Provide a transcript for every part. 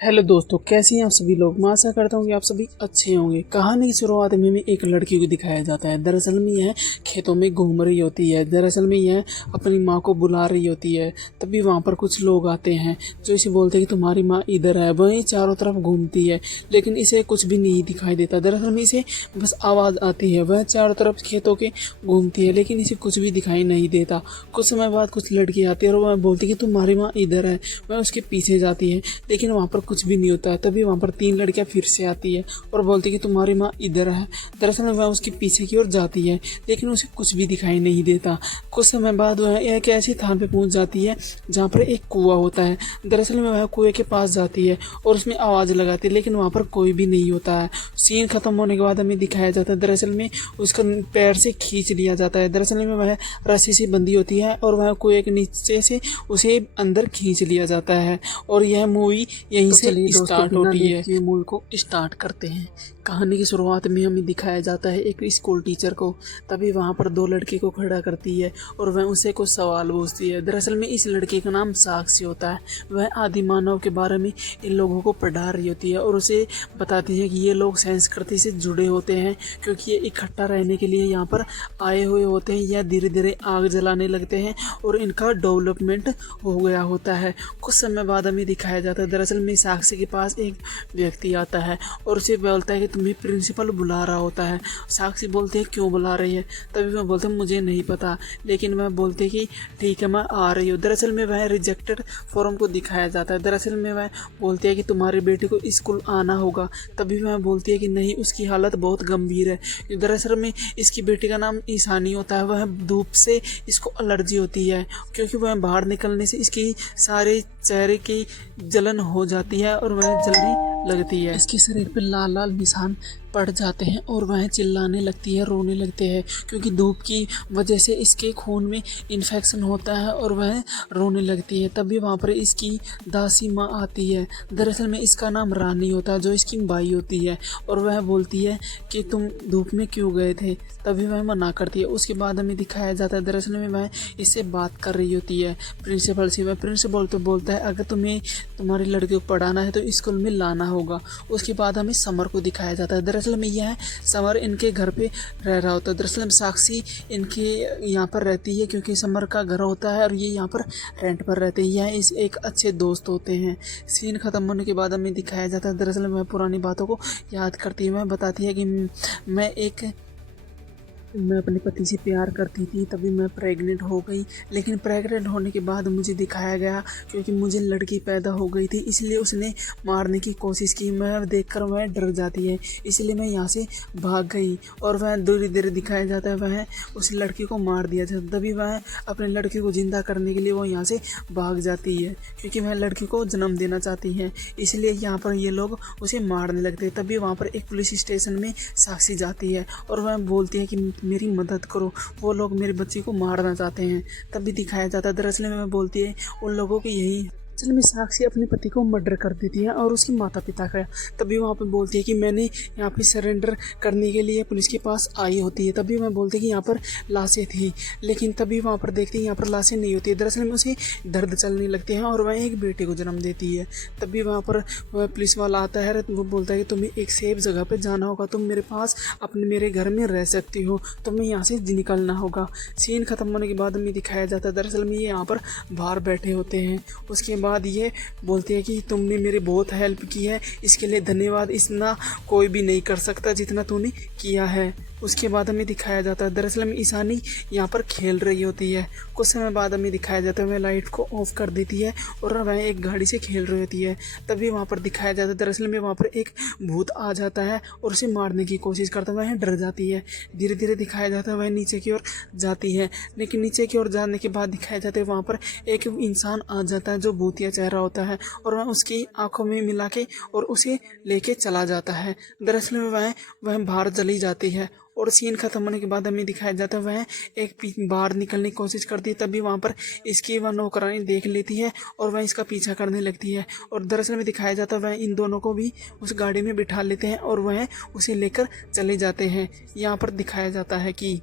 Hello दोस्तों, कैसे हैं आप सभी लोग। मैं आशा करता हूँ कि आप सभी अच्छे होंगे। कहानी की शुरुआत में हमें एक लड़की को दिखाया जाता है। दरअसल में यह खेतों में घूम रही होती है। दरअसल में यह अपनी माँ को बुला रही होती है। तभी वहाँ पर कुछ लोग आते हैं जो इसे बोलते हैं कि तुम्हारी माँ इधर है। वह चारों तरफ घूमती है लेकिन इसे कुछ भी नहीं दिखाई देता। दरअसल में इसे बस आवाज़ आती है। वह चारों तरफ खेतों के घूमती है लेकिन इसे कुछ भी दिखाई नहीं देता। कुछ समय बाद कुछ लड़की आती है और वह बोलती है कि तुम्हारी माँ इधर है। वह उसके पीछे जाती है लेकिन वहाँ पर कुछ भी नहीं होता है। तभी वहाँ पर 3 लड़कियाँ फिर से आती है और बोलती है कि तुम्हारी माँ इधर है। दरअसल वह उसके पीछे की ओर जाती है लेकिन उसे कुछ भी दिखाई नहीं देता। कुछ समय बाद वह एक ऐसी स्थान पे पहुँच जाती है जहाँ पर एक कुआं होता है। दरअसल में वह कुएं के पास जाती है और उसमें आवाज़ लगाती है लेकिन वहाँ पर कोई भी नहीं होता है। सीन खत्म होने के बाद हमें दिखाया जाता है दरअसल में उसका पैर से खींच लिया जाता है। दरअसल में वह रस्सी से बंधी होती है और वह कुएं के नीचे से उसे अंदर खींच लिया जाता है और यह मूवी यहीं से स्टार्ट होती है। मूवी को स्टार्ट करते हैं। कहानी की शुरुआत में हमें दिखाया जाता है एक स्कूल टीचर को। तभी वहाँ पर 2 लड़के को खड़ा करती है और वह उससे कुछ सवाल पूछती है। दरअसल में इस लड़के का नाम साक्षी होता है। वह आदि मानव के बारे में इन लोगों को पढ़ा रही होती है और उसे बताती है कि ये लोग संस्कृति से जुड़े होते हैं क्योंकि ये इकट्ठा रहने के लिए यहाँ पर आए हुए होते हैं। यह धीरे धीरे आग जलाने लगते हैं और इनका डेवलपमेंट हो गया होता है। कुछ समय बाद हमें दिखाया जाता है दरअसल में साक्षी के पास एक व्यक्ति आता है और उसे बोलता है कि तुम्हें प्रिंसिपल बुला रहा होता है। साक्षी बोलते हैं क्यों बुला रही है। तभी वह बोलते हैं मुझे नहीं पता, लेकिन वह बोलते हैं कि ठीक है मैं आ रही हूँ। दरअसल में वह रिजेक्टेड फॉर्म को दिखाया जाता है। दरअसल में वह बोलती है कि तुम्हारी बेटी को स्कूल आना होगा। तभी वह बोलती है कि नहीं, उसकी हालत बहुत गंभीर है। दरअसल में इसकी बेटी का नाम ईशानी होता है। वह धूप से इसको एलर्जी होती है क्योंकि वह बाहर निकलने से इसकी सारे चेहरे की जलन हो जाती है और वह जलने लगती है। इसके शरीर पर लाल लाल निशान पड़ जाते हैं और वह चिल्लाने लगती है, रोने लगते हैं क्योंकि धूप की वजह से इसके खून में इन्फेक्शन होता है और वह रोने लगती है। तभी वहाँ पर इसकी दासी माँ आती है। दरअसल में इसका नाम रानी होता है जो इसकी बाई होती है और वह बोलती है कि तुम धूप में क्यों गए थे। तभी वह मना करती है। उसके बाद हमें दिखाया जाता है दरअसल में वह इससे बात कर रही होती है प्रिंसिपल से। वह प्रिंसिपल तो बोलता है अगर तुम्हें तुम्हारी लड़की को पढ़ाना है तो स्कूल में लाना होगा। उसके बाद हमें समर को दिखाया जाता है। दरअसल में यह समर इनके घर पे रह रहा होता है। दरअसल में साक्षी इनके यहाँ पर रहती है क्योंकि समर का घर होता है और ये यहाँ पर रेंट पर रहते हैं। यह इस एक अच्छे दोस्त होते हैं। सीन खत्म होने के बाद हमें दिखाया जाता है दरअसल में पुरानी बातों को याद करती है। वह बताती है कि मैं अपने पति से प्यार करती थी, तभी मैं प्रेग्नेंट हो गई। लेकिन प्रेग्नेंट होने के बाद मुझे दिखाया गया क्योंकि मुझे लड़की पैदा हो गई थी, इसलिए उसने मारने की कोशिश की। मैं देखकर वह डर जाती है, इसलिए मैं यहाँ से भाग गई और वह धीरे धीरे दिखाया जाता है वह उस लड़की को मार दिया जाता। तभी वह अपने लड़की को जिंदा करने के लिए वो यहाँ से भाग जाती है क्योंकि वह लड़की को जन्म देना चाहती है, इसलिए यहाँ पर ये लोग उसे मारने लगते हैं। तभी वहाँ पर एक पुलिस स्टेशन में साक्षी जाती है और वह बोलती है कि मेरी मदद करो, वो लोग मेरे बच्चे को मारना चाहते हैं। तभी दिखाया जाता है दरअसल में बोलती है उन लोगों की यही असल में साक्षी अपने पति को मर्डर कर देती है और उसके माता पिता का। तभी वहाँ पे बोलती है कि मैंने यहाँ पे सरेंडर करने के लिए पुलिस के पास आई होती है। तभी मैं बोलती है कि यहाँ पर लाशें थी, लेकिन तभी वहाँ पर देखती है यहाँ पर लाशें नहीं होती है। दरअसल में उसे दर्द चलने लगते हैं और वह एक बेटे को जन्म देती है। तभी वहाँ पर वह पुलिस वाला आता है, वो बोलता है कि तुम्हें एक सेफ जगह पर जाना होगा, तुम मेरे पास अपने मेरे घर में रह सकती हो, तुम्हें यहाँ से निकलना होगा। सीन खत्म होने के बाद में दिखाया जाता है दरअसल में ये यहाँ पर बाहर बैठे होते हैं। उसके बाद ये बोलते हैं कि तुमने मेरी बहुत हेल्प की है, इसके लिए धन्यवाद, इतना कोई भी नहीं कर सकता जितना तूने किया है। उसके बाद हमें दिखाया जाता है दरअसल में ईशानी यहाँ पर खेल रही होती है। कुछ समय बाद हमें दिखाया जाता है वह लाइट को ऑफ कर देती है और वह एक गाड़ी से खेल रही होती है। तभी वहाँ पर दिखाया जाता है दरअसल में वहाँ पर एक भूत आ जाता है और उसे मारने की कोशिश करता है। वह डर जाती है। धीरे धीरे दिखाया जाता है वह नीचे की ओर जाती है, लेकिन नीचे की ओर जाने के बाद दिखाया जाता है वहाँ पर एक इंसान आ जाता है जो भूतिया चेहरा होता है और वह उसकी आंखों में मिला के और उसे लेके चला जाता है। दरअसल में वह बाहर चली जाती है और सीन खत्म होने के बाद हमें दिखाया जाता है वह एक बाहर निकलने की कोशिश करती है। तभी वहाँ पर इसकी वह नौकरानी देख लेती है और वह इसका पीछा करने लगती है और दरअसल में दिखाया जाता है वह इन दोनों को भी उस गाड़ी में बिठा लेते हैं और वह उसे लेकर चले जाते हैं। यहाँ पर दिखाया जाता है कि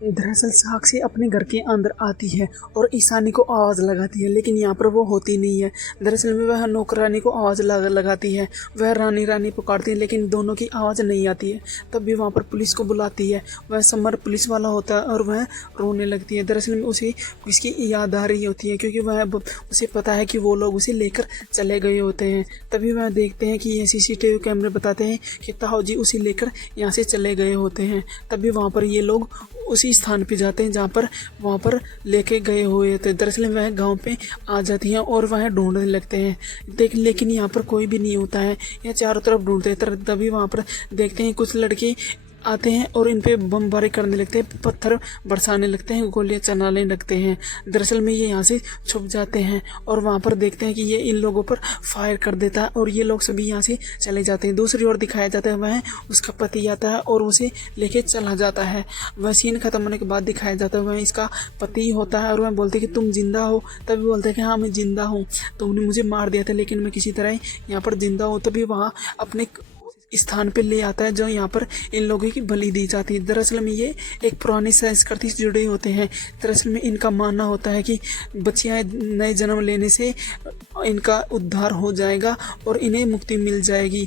दरअसल साक्षी अपने घर के अंदर आती है और ईशानी को आवाज़ लगाती है, लेकिन यहाँ पर वो होती नहीं है। दरअसल में वह नौकरानी को आवाज़ लगाती है, वह रानी रानी पुकारती है, लेकिन दोनों की आवाज़ नहीं आती है। तब भी वहाँ पर पुलिस को बुलाती है। वह समर पुलिस वाला होता है और वह रोने लगती है। दरअसल में उसे इसकी याद आ रही होती है, क्योंकि वह उसे पता है कि वो लोग उसे लेकर चले गए होते हैं। तभी वह देखते हैं कि ये CCTV कैमरे बताते हैं कि ताऊ जी उसे लेकर यहाँ से चले गए होते हैं। तभी वहाँ पर ये लोग उसी स्थान पे जाते हैं जहाँ पर वहाँ पर लेके गए हुए थे। दरअसल वह गांव पे आ जाती हैं और वह ढूंढने लगते हैं, लेकिन यहाँ पर कोई भी नहीं होता है। यह चारों तरफ ढूंढते हैं। तभी वहाँ पर देखते हैं कुछ लड़के आते हैं और इन पे बमबारी करने लगते हैं, पत्थर बरसाने लगते हैं, गोलियां चलाने लगते हैं। दरअसल में ये यहाँ से छुप जाते हैं और वहाँ पर देखते हैं कि ये इन लोगों पर फायर कर देता है और ये लोग सभी यहाँ से चले जाते हैं। दूसरी ओर दिखाया जाता है वह उसका पति आता है और उसे लेके चला जाता है। वह सीन खत्म होने के बाद दिखाया जाता है वह इसका पति होता है और वह बोलते कि तुम जिंदा हो। तभी बोलते हैं कि हाँ मैं जिंदा हूँ, तुमने मुझे मार दिया था लेकिन मैं किसी तरह यहाँ पर जिंदा हूँ। तभी वहाँ अपने स्थान पे ले आता है जो यहाँ पर इन लोगों की बलि दी जाती है। दरअसल में ये एक पुरानी संस्कृति से जुड़े होते हैं। दरअसल में इनका मानना होता है कि बच्चियाँ नए जन्म लेने से इनका उद्धार हो जाएगा और इन्हें मुक्ति मिल जाएगी।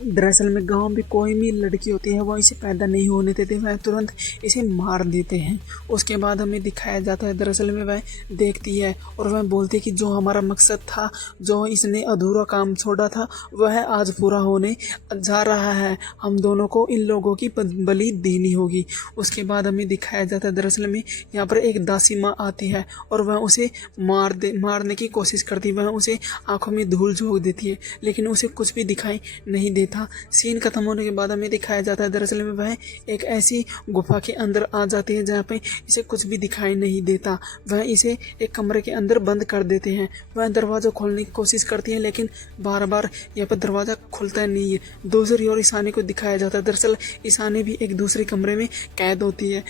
दरअसल में गांव में कोई भी लड़की होती है वो इसे पैदा नहीं होने देते, वह तुरंत इसे मार देते हैं। उसके बाद हमें दिखाया जाता है दरअसल में वह देखती है और वह बोलती है कि जो हमारा मकसद था, जो इसने अधूरा काम छोड़ा था, वह आज पूरा होने जा रहा है। हम दोनों को इन लोगों की बलि देनी होगी। उसके बाद हमें दिखाया जाता है दरअसल में यहाँ पर एक दासी माँ आती है और वह उसे मारने की कोशिश करती है। वह उसे आंखों में धूल झोंक देती है, लेकिन उसे कुछ भी दिखाई नहीं देता। सीन खत्म होने के बाद हमें दिखाया जाता है दरअसल में वह एक ऐसी गुफा के अंदर आ जाती है जहाँ पे इसे कुछ भी दिखाई नहीं देता। वह इसे एक कमरे के अंदर बंद कर देते हैं। वह दरवाज़ा खोलने की कोशिश करती है, लेकिन बार बार यहाँ पर दरवाज़ा खुलता नहीं है। दूसरी ओर ईशानी को दिखाया जाता है। दरअसल ईशानी भी एक दूसरे कमरे में कैद होती है।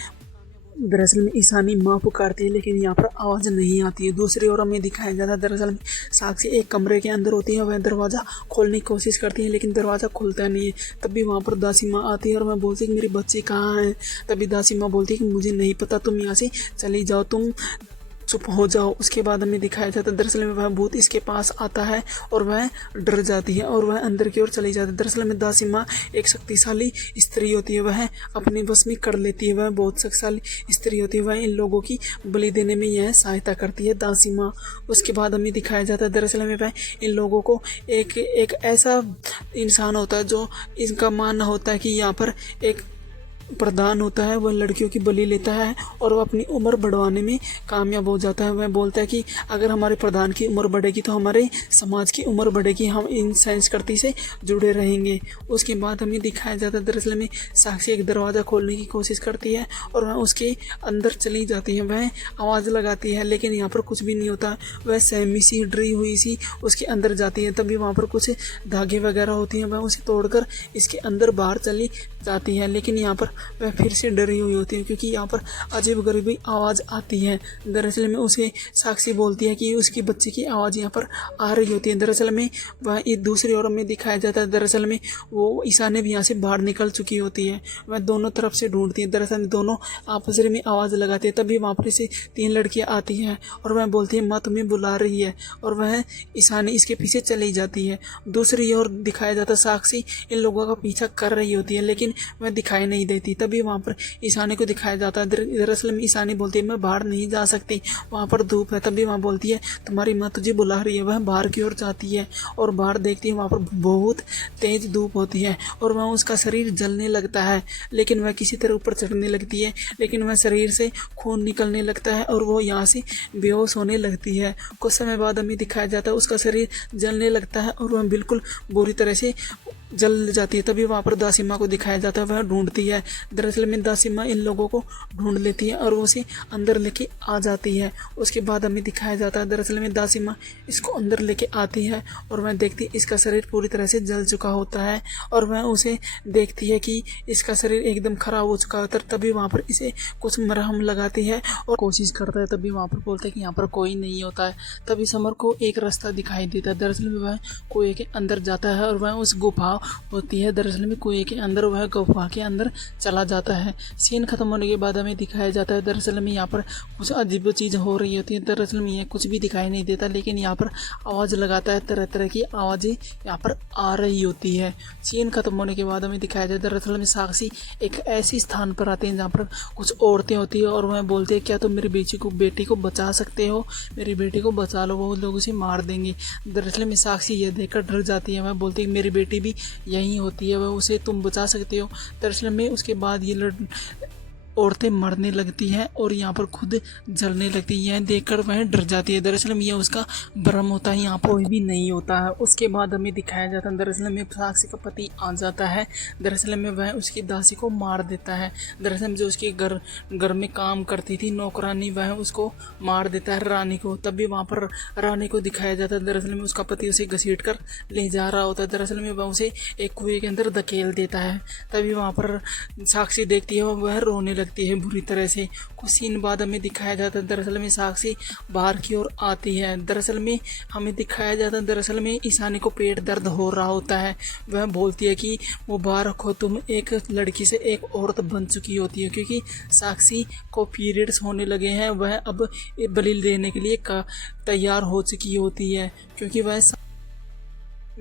दरअसल में ईशानी माँ पुकारती है, लेकिन यहाँ पर आवाज़ नहीं आती है। दूसरी ओर हमें दिखाया जाता है दरअसल में साक्षी एक कमरे के अंदर होती है। वह दरवाज़ा खोलने की कोशिश करती है, लेकिन दरवाज़ा खुलता नहीं है। तभी वहाँ पर दासी माँ आती है और वह बोलती है कि मेरी बच्ची कहाँ है। तभी दासी माँ बोलती है कि मुझे नहीं पता, तुम यहाँ से चली जाओ, तुम चुप हो जाओ। उसके बाद हमें दिखाया जाता है दरअसल में वह भूत इसके पास आता है और वह डर जाती है और वह अंदर की ओर चली जाती है। दरअसल में दासी माँ एक शक्तिशाली स्त्री होती है, वह अपने बस में कर लेती है। वह बहुत शक्तिशाली स्त्री होती है, वह इन लोगों की बलि देने में यह सहायता करती है दासी माँ। उसके बाद हमें दिखाया जाता है दरअसल में वह इन लोगों को एक ऐसा इंसान होता है जो इनका मानना होता है कि यहाँ पर एक प्रधान होता है, वह लड़कियों की बलि लेता है और वह अपनी उम्र बढ़वाने में कामयाब हो जाता है। वह बोलता है कि अगर हमारे प्रधान की उम्र बढ़ेगी तो हमारे समाज की उम्र बढ़ेगी, हम इन संस्कृति से जुड़े रहेंगे। उसके बाद हमें दिखाया जाता है दरअसल में साक्षी एक दरवाज़ा खोलने की कोशिश करती है और वह उसके अंदर चली जाती है। वह आवाज़ लगाती है, लेकिन यहाँ पर कुछ भी नहीं होता। वह सहमी सी डरी हुई सी उसके अंदर जाती है। तभी वहाँ पर कुछ धागे वगैरह होती हैं, वह उसे तोड़कर इसके अंदर बाहर चली जाती है, लेकिन यहाँ पर वह फिर से डरी हुई होती है, क्योंकि यहाँ पर अजीब गरीबी आवाज़ आती है। दरअसल में उसे साक्षी बोलती है कि उसकी बच्चे की आवाज़ यहाँ पर आ रही होती है। दरअसल में वह एक दूसरी ओर में दिखाया जाता है दरअसल में वो ईशानी भी यहाँ से बाहर निकल चुकी होती है। वह दोनों तरफ से ढूंढती है। दरअसल दोनों आपस में आवाज़ लगाते हैं। तभी वहाँ पर से 3 लड़कियाँ आती हैं और वह बोलती है माँ तुम्हें बुला रही है, और वह ईशानी इसके पीछे चली जाती है। दूसरी ओर दिखाया जाता है साक्षी इन लोगों का पीछा कर रही होती है, लेकिन वह दिखाई नहीं देती। तभी वहाँ पर ईशानी को दिखाया जाता है। दरअसल में ईशानी बोलती है मैं बाहर नहीं जा सकती, वहाँ पर धूप है। तभी वहाँ बोलती है तुम्हारी माँ तुझे बुला रही है। वह बाहर की ओर जाती है और बाहर देखती है वहाँ पर बहुत तेज धूप होती है और वहाँ उसका शरीर जलने लगता है, लेकिन वह किसी तरह ऊपर चढ़ने लगती है, लेकिन वह शरीर से खून निकलने लगता है और वो यहाँ से बेहोश होने लगती है। कुछ समय बाद हमें दिखाया जाता है उसका शरीर जलने लगता है और वह बिल्कुल बुरी तरह से जल जाती है। तभी वहाँ पर दासी माँ को दिखाया जाता है, वह ढूंढती है। दरअसल में दासी माँ इन लोगों को ढूंढ लेती है और वो उसे अंदर लेके आ जाती है। उसके बाद हमें दिखाया जाता है दरअसल में दासी माँ इसको अंदर लेके आती है और वह देखती है इसका शरीर पूरी तरह से जल चुका होता है और वह उसे देखती है कि इसका शरीर एकदम खराब हो चुका होता है। तभी वहाँ पर इसे कुछ मरहम लगाती है और कोशिश करता है। तभी वहाँ पर बोलता है कि यहाँ पर कोई नहीं होता है। तभी समर को एक रास्ता दिखाई देता है। दरअसल में वह कुएं के अंदर जाता है और वह उस गुफा होती है। दरअसल में कुएं के अंदर वह गुफा के अंदर चला जाता है। सीन खत्म होने के बाद हमें दिखाया जाता है दरअसल में यहाँ पर कुछ अजीब चीज़ हो रही होती है। दरअसल में यह कुछ भी दिखाई नहीं देता, लेकिन यहाँ पर आवाज़ लगाता है, तरह तरह की आवाज़ें यहाँ पर आ रही होती है। सीन खत्म होने के बाद हमें दिखाया जाता है दरअसल में साक्षी एक ऐसी स्थान पर आते हैं जहाँ पर कुछ औरतें होती है और वह बोलते हैं क्या तुम मेरी बेटी को बचा सकते हो, मेरी बेटी को बचा लो, वो लोग उसे मार देंगे। दरअसल में साक्षी यह देखकर डर जाती है। वह बोलती है मेरी बेटी भी यहीं होती है, वह उसे तुम बचा सकते हो। दरअसल में उसके बाद ये औरतें मरने लगती हैं और यहाँ पर खुद जलने लगती है। यह देखकर वह डर जाती है। दरअसल में यह उसका भ्रम होता है, यहाँ पर कोई भी नहीं होता है। उसके बाद हमें दिखाया जाता है दरअसल में साक्षी का पति आ जाता है। दरअसल में वह उसकी दासी को मार देता है। दरअसल में जो उसके घर में काम करती थी नौकरानी, वह उसको मार देता है, रानी को। तभी वहाँ पर रानी को दिखाया जाता है दरअसल में उसका पति उसे घसीट कर ले जा रहा होता है। दरअसल में वह उसे एक कुएं के अंदर धकेल देता है। तभी वहाँ पर साक्षी देखती है, वह रोने लगती है बुरी तरह से। कुछ सीन बाद हमें दिखाया जाता है दरअसल में साक्षी बाहर की ओर आती है। दरअसल में हमें दिखाया जाता है दरअसल में ईशानी को पेट दर्द हो रहा होता है। वह बोलती है कि मुबारक हो, तुम एक लड़की से एक औरत बन चुकी होती है, क्योंकि साक्षी को पीरियड्स होने लगे हैं। वह अब बलि देने के लिए तैयार हो चुकी होती है, क्योंकि वह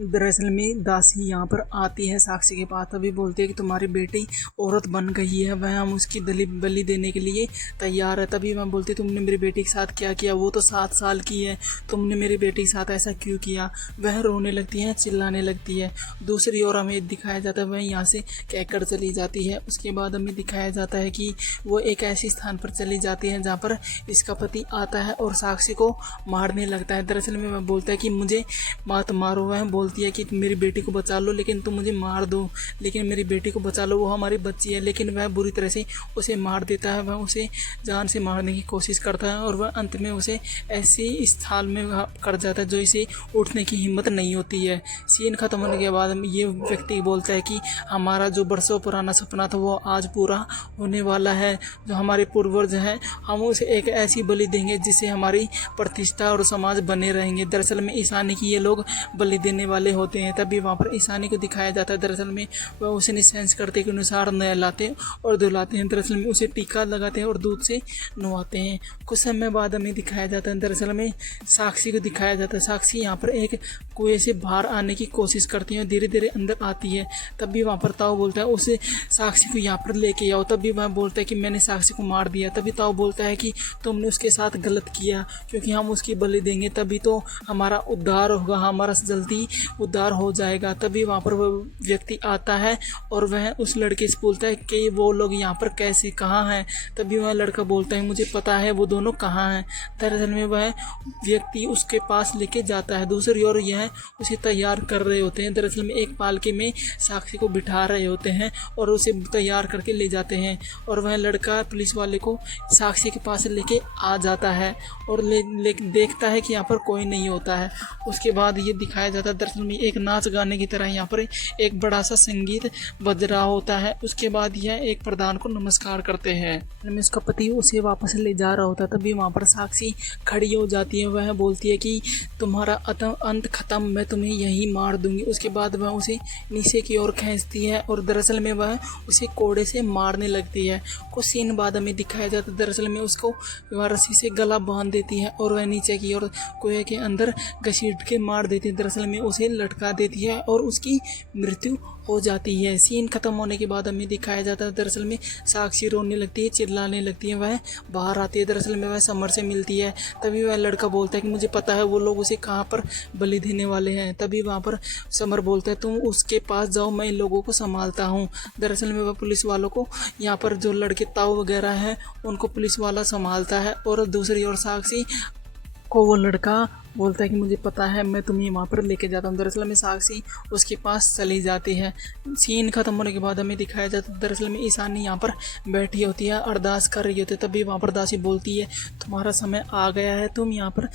दरअसल में दासी यहाँ पर आती है साक्षी के पास। तभी बोलती है कि तुम्हारी बेटी औरत बन गई है, वह हम उसकी बलि देने के लिए तैयार है। तभी वह बोलती है तुमने मेरी बेटी के साथ क्या किया, वो तो 7 साल की है, तुमने मेरी बेटी के साथ ऐसा क्यों किया। वह रोने लगती है, चिल्लाने लगती है। दूसरी ओर हमें दिखाया जाता है वह यहाँ से कहकर चली जाती है। उसके बाद हमें दिखाया जाता है कि वो एक ऐसे स्थान पर चली जाती है जहाँ पर इसका पति आता है और साक्षी को मारने लगता है। दरअसल में वह बोलता है कि मुझे मत मारो। वह बोलती है कि मेरी बेटी को बचा लो, लेकिन तुम मुझे मार दो, लेकिन मेरी बेटी को बचा लो, वो हमारी बच्ची है। लेकिन वह बुरी तरह से उसे मार देता है। वह उसे जान से मारने की कोशिश करता है और वह अंत में उसे ऐसे स्थान में कर जाता है जो इसे उठने की हिम्मत नहीं होती है। सीन खत्म होने के बाद ये व्यक्ति बोलता है कि हमारा जो बरसों पुराना सपना था वो आज पूरा होने वाला है। जो हमारे पूर्वज हैं, हम उसे एक ऐसी बलि देंगे जिससे हमारी प्रतिष्ठा और समाज बने रहेंगे। दरअसल में ईशानी की ये लोग बलि देने वाले होते हैं। तभी वहाँ पर ईशानी को दिखाया जाता है दरअसल में वह उसे निसेंस करते के अनुसार नहलाते और धुलाते हैं। दरअसल में उसे टीका लगाते हैं और दूध से नहलाते हैं। कुछ समय बाद हमें दिखाया जाता है दरअसल में साक्षी को दिखाया जाता है। साक्षी यहाँ पर एक कुएं से बाहर आने की कोशिश करती है, धीरे धीरे अंदर आती है। तभी वहाँ पर ताऊ बोलता है उसे साक्षी को यहाँ पर लेके आओ। तभी वह बोलता है कि मैंने साक्षी को मार दिया। तभी ताऊ बोलता है कि तुमने उसके साथ गलत किया, क्योंकि हम उसकी बलि देंगे तभी तो हमारा उद्धार होगा, हमारा जल्दी उद्धार हो जाएगा। तभी वहाँ पर वह व्यक्ति आता है और वह उस लड़के से बोलता है कि वो लोग यहाँ पर कैसे, कहाँ हैं। तभी वह लड़का बोलता है मुझे पता है वो दोनों कहाँ हैं। दरअसल में वह व्यक्ति उसके पास लेके जाता है। दूसरी ओर यह उसे तैयार कर रहे होते हैं। दरअसल में एक पालकी में साक्षी को बिठा रहे होते हैं और उसे तैयार करके ले जाते हैं और वह लड़का पुलिस वाले को साक्षी के पास लेके आ जाता है और देखता है कि यहाँ पर कोई नहीं होता है। उसके बाद ये दिखाया जाता है दरअसल में एक नाच गाने की तरह यहाँ पर एक बड़ा सा संगीत बज रहा होता है। उसके बाद यह एक प्रधान को नमस्कार करते हैं। उसका पति उसे वापस ले जा रहा होता है। तभी वहाँ पर साक्षी खड़ी हो जाती है। वह बोलती है कि तुम्हारा अंत खत्म, मैं तुम्हें यहीं मार दूंगी। उसके बाद वह उसे नीचे की ओर खींचती है और दरअसल में वह उसे कोड़े से मारने लगती है। कुछ सीन बाद हमें दिखाया जाता है दरअसल में उसको वह रस्सी से गला बांध देती है और वह नीचे की ओर कुएं के अंदर घसीट के मार देती है। दरअसल में उसे लटका देती है और उसकी मृत्यु हो जाती है। सीन खत्म होने के बाद हमें दिखाया जाता है दरअसल में साक्षी रोने लगती है, चिल्लाने लगती है। वह बाहर आती है। दरअसल में वह समर से मिलती है। तभी वह लड़का बोलता है कि मुझे पता है वो लोग उसे कहाँ पर बलि देने वाले हैं। तभी वहाँ पर समर बोलता है तुम उसके पास जाओ, मैं इन लोगों को संभालता हूँ। दरअसल में वह पुलिस वालों को, यहाँ पर जो लड़के ताऊ वगैरह हैं उनको पुलिस वाला संभालता है और दूसरी ओर साक्षी को वो लड़का बोलता है कि मुझे पता है, मैं तुम्हें वहाँ पर लेके जाता हूँ। दरअसल में साक्षी उसके पास चली जाती है। सीन खत्म होने के बाद हमें दिखाया जाता है दरअसल में ईशानी यहाँ पर बैठी होती है, अरदास कर रही होती है। तभी वहाँ पर दासी बोलती है तुम्हारा समय आ गया है, तुम यहाँ पर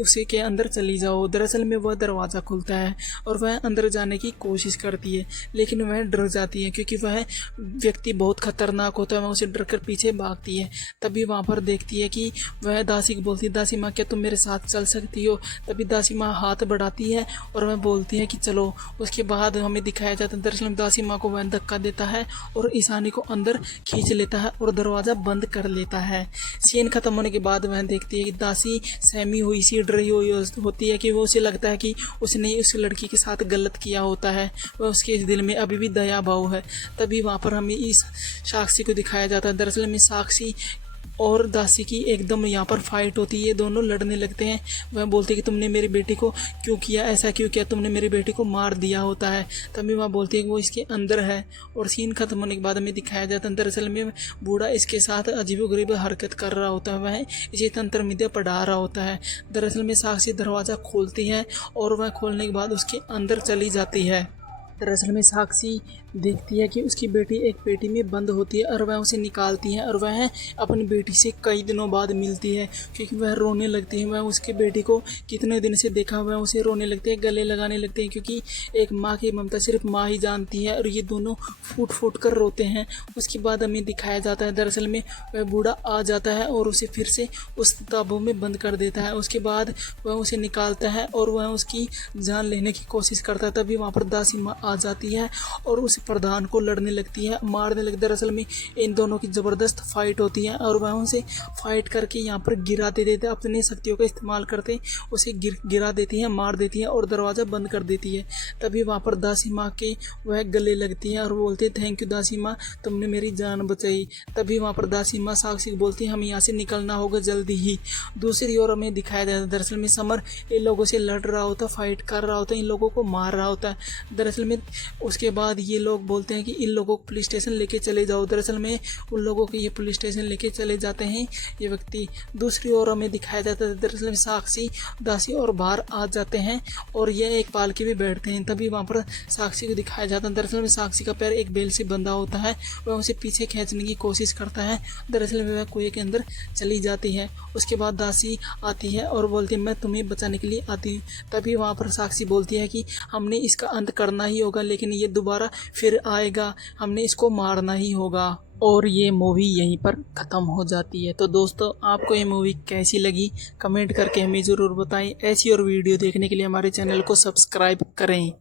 उसी के अंदर चली जाओ। दरअसल में वह दरवाज़ा खुलता है और वह अंदर जाने की कोशिश करती है, लेकिन वह डर जाती है क्योंकि वह व्यक्ति बहुत खतरनाक होता है। वह उसे डर कर पीछे भागती है। तभी वहाँ पर देखती है कि वह दासी को बोलती है दासी माँ क्या तुम मेरे साथ चल सकती हो। तभी दासी माँ हाथ बढ़ाती है और वह बोलती है कि चलो। उसके बाद हमें दिखाया जाता है दरअसल दासी माँ को वह धक्का देता है और ईशानी को अंदर खींच लेता है और दरवाज़ा बंद कर लेता है। सीन खत्म होने के बाद वह देखती है कि दासी सहमी हुई सी डरी हुई होती है कि वो उसे लगता है कि उसने उस लड़की के साथ गलत किया होता है। वह उसके दिल में अभी भी दया भाव है। तभी वहाँ पर हमें इस साक्षी को दिखाया जाता है। दरअसल में साक्षी और दासी की एकदम यहाँ पर फाइट होती है। ये दोनों लड़ने लगते हैं। वह बोलते हैं कि तुमने मेरी बेटी को क्यों किया, ऐसा क्यों किया, तुमने मेरी बेटी को मार दिया होता है। तभी वह बोलती है कि वो इसके अंदर है। और सीन खत्म होने के बाद हमें दिखाया जाता है दरअसल में बूढ़ा इसके साथ अजीबोगरीब हरकत कर रहा होता है। वह इसे तंत्र विद्या पढ़ा रहा होता है। दरअसल में साक्षी दरवाज़ा खोलती है और वह खोलने के बाद उसके अंदर चली जाती है। दरअसल में साक्षी देखती है कि उसकी बेटी एक पेटी में बंद होती है और वह उसे निकालती है और वह अपनी बेटी से कई दिनों बाद मिलती है क्योंकि वह रोने लगती है। वह उसके बेटी को कितने दिन से देखा, वह उसे रोने लगते हैं, गले लगाने लगते हैं क्योंकि एक माँ की ममता सिर्फ माँ ही जानती है। और ये दोनों फूट फूट कर रोते हैं। उसके बाद हमें दिखाया जाता है दरअसल में वह बूढ़ा आ जाता है और उसे फिर से उस ताबू में बंद कर देता है। उसके बाद वह उसे निकालता है और वह उसकी जान लेने की कोशिश करता है। तभी वहाँ पर दासी माँ आ जाती है और उस प्रधान को लड़ने लगती है, मारने लगती है। दरअसल में इन दोनों की ज़बरदस्त फाइट होती है और वह उनसे फाइट करके यहाँ पर गिरा देते, अपनी शक्तियों का इस्तेमाल करते उसे गिरा देती है, मार देती है और दरवाज़ा बंद कर देती है। तभी वहाँ पर दासी माँ के वह गले लगती है और बोलते हैं थैंक यू दासी माँ, तुमने मेरी जान बचाई। तभी वहाँ पर दासी माँ साक्षी को बोलती है हमें यहाँ से निकलना होगा जल्दी ही। दूसरी ओर हमें दिखाया जाता है दरअसल में समर इन लोगों से लड़ रहा होता, फाइट कर रहा होता, इन लोगों को मार रहा होता है। दरअसल में उसके बाद ये लोग बोलते हैं कि इन लोगों को पुलिस स्टेशन लेके चले जाओ। दरअसल में उन लोगों को ये पुलिस स्टेशन लेके चले जाते हैं ये व्यक्ति। दूसरी ओर हमें दिखाया जाता है दरअसल में साक्षी, दासी और बाहर आ जाते हैं और यह एक पालकी में बैठते हैं। तभी वहाँ पर साक्षी को दिखाया जाता है दरअसल में साक्षी का पैर एक बेल से बंधा होता है। वह उसे पीछे खींचने की कोशिश करता है। दरअसल में वह कुएं के अंदर चली जाती है। उसके बाद दासी आती है और बोलती है मैं तुम्हें बचाने के लिए आती हूँ। तभी वहाँ पर साक्षी बोलती है कि हमने इसका अंत करना ही होगा, लेकिन ये दोबारा फिर आएगा, हमने इसको मारना ही होगा। और ये मूवी यहीं पर ख़त्म हो जाती है। तो दोस्तों आपको ये मूवी कैसी लगी कमेंट करके हमें ज़रूर बताएं। ऐसी और वीडियो देखने के लिए हमारे चैनल को सब्सक्राइब करें।